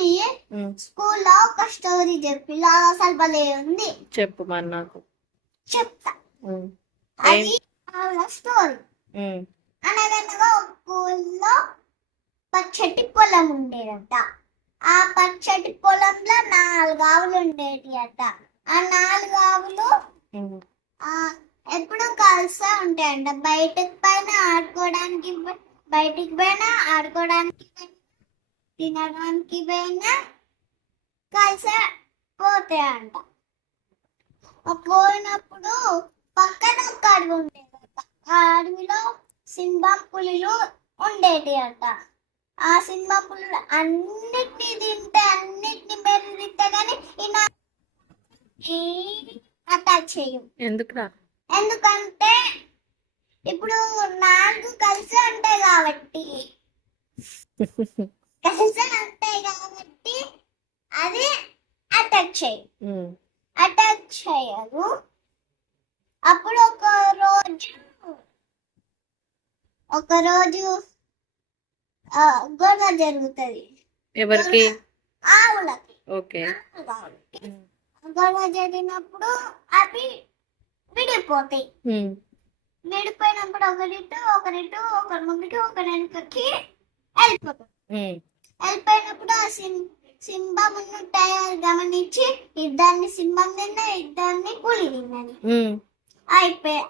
Mummy స్కూల్లో ఒక story చెప్పి అసలు భలే ఉంది. చెప్పు మరి నాకు. చెప్తా. అది స్టోరీ. అనగనగా ఒక ఊళ్ళో పచ్చటి పొలం ఉండేదట. ఆ పచ్చటి పొలంలో 4 ఆవులు ఉండేవి అట. ఆ 4 ఆవులు ఎప్పుడు కలిసే ఉంటాయంట. బయటికి పైన ఆడుకోవడానికి, బయటికి పైన ఆడుకోవడానికి, తినడానికి పైన కలిసే పోతాయంట. పోయినప్పుడు పక్కన ఒక అడవి ఉండేదట. ఆ అడవిలో సింహం పులులు ఉండేటి అంట. ఆ సింహం పులులు అన్నిటినీ తింటే కానీ అటాక్ చేయు. ఎందుకంటే ఇప్పుడు 4 కలిసి ఉంటాయి కాబట్టి అది అటాక్ చేయదు. అప్పుడు ఒక రోజు గొడవ జరుగుతుంది. ఎవరికి? ఆవులకి. ఓకే. గొడవ జరిగినప్పుడు అవి విడిపోతాయి. విడిపోయినప్పుడు ఒకరి ముందుకి ఒకరి వెనుకకి వెళ్ళిపోతాయి. వెళ్ళిపోయినప్పుడు ఆ సింహం గమనించి ఇద్దరిని సింహం తిన్నా, ఇద్దరిని పులి తిన్నది. అయిపోయి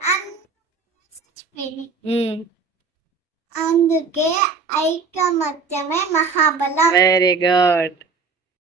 అందుకే ఐకమత్యమే మహాబలం. Very good.